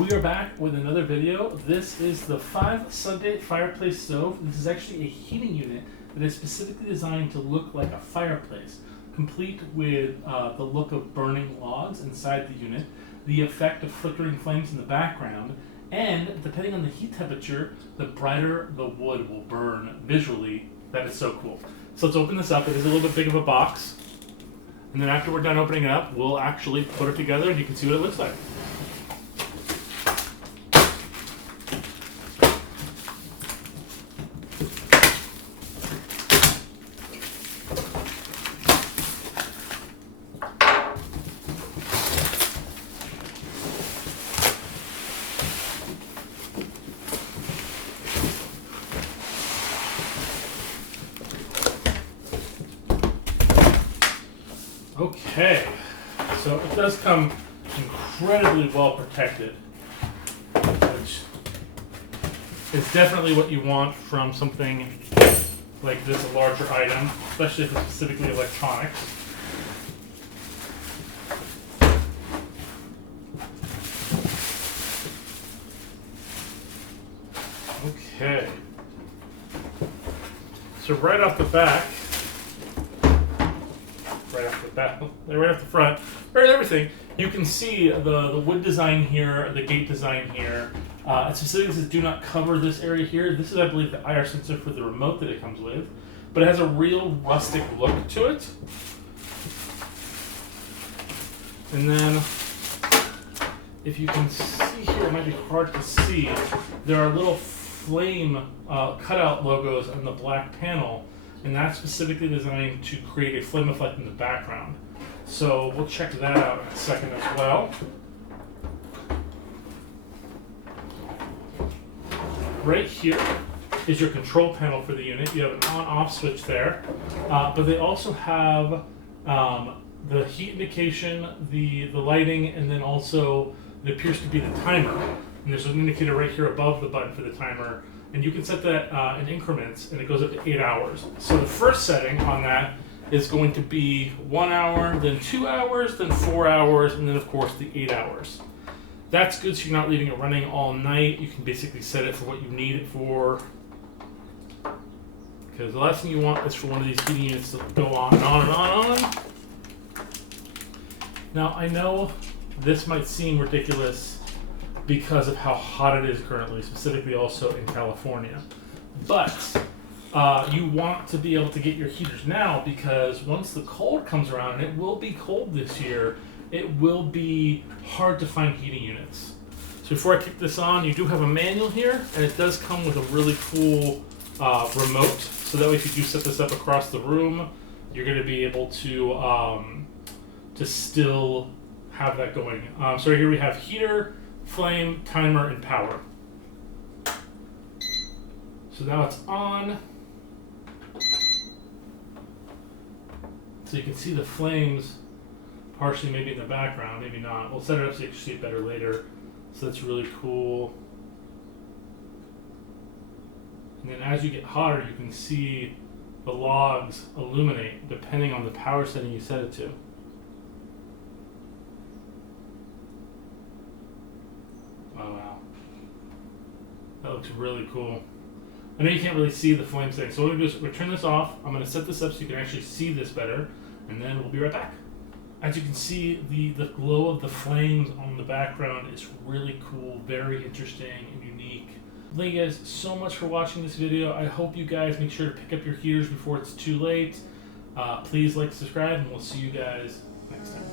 We are back with another video. This is the 5 Sunday Fireplace stove. This is actually a heating unit that is specifically designed to look like a fireplace, complete with the look of burning logs inside the unit, the effect of flickering flames in the background, and depending on the heat temperature, the brighter the wood will burn visually. That is so cool. So let's open this up. It is a little bit big of a box. And then after we're done opening it up, we'll actually put it together and you can see what it looks like. Okay, so it does come incredibly well protected, which is definitely what you want from something like this, a larger item, especially if it's specifically electronics. Okay, so right off the front, right everything, you can see the wood design here, the gate design here. It specifically says do not cover this area here. This is, I believe, the IR sensor for the remote that it comes with, but it has a real rustic look to it. And then, if you can see here, it might be hard to see, there are little flame cutout logos on the black panel, and that's specifically designed to create a flame effect in the background. So we'll check that out in a second as well. Right here is your control panel for the unit. You have an on-off switch there, but they also have the heat indication, the lighting, and then also it appears to be the timer. And there's an indicator right here above the button for the timer. And you can set that in increments, and it goes up to 8 hours. So the first setting on that is going to be 1 hour, then 2 hours, then 4 hours, and then of course the 8 hours. That's good so you're not leaving it running all night. You can basically set it for what you need it for. Because the last thing you want is for one of these heating units to go on and on and on and on. Now I know this might seem ridiculous because of how hot it is currently, specifically also in California. But you want to be able to get your heaters now, because once the cold comes around, and it will be cold this year, it will be hard to find heating units. So before I kick this on, you do have a manual here, and it does come with a really cool remote. So that way if you do set this up across the room, you're going to be able to still have that going. So here we have heater, flame, timer, and power. So now it's on. So you can see the flames partially maybe in the background, maybe not. We'll set it up so you can see it better later. So that's really cool. And then as you get hotter, you can see the logs illuminate depending on the power setting you set it to. Oh, wow. That looks really cool. I know you can't really see the flame setting, so what we're going to do is turn this off. I'm going to set this up so you can actually see this better, and then we'll be right back. As you can see, the glow of the flames on the background is really cool, very interesting and unique. Thank you guys so much for watching this video. I hope you guys make sure to pick up your heaters before it's too late. Please like, subscribe, and we'll see you guys next time.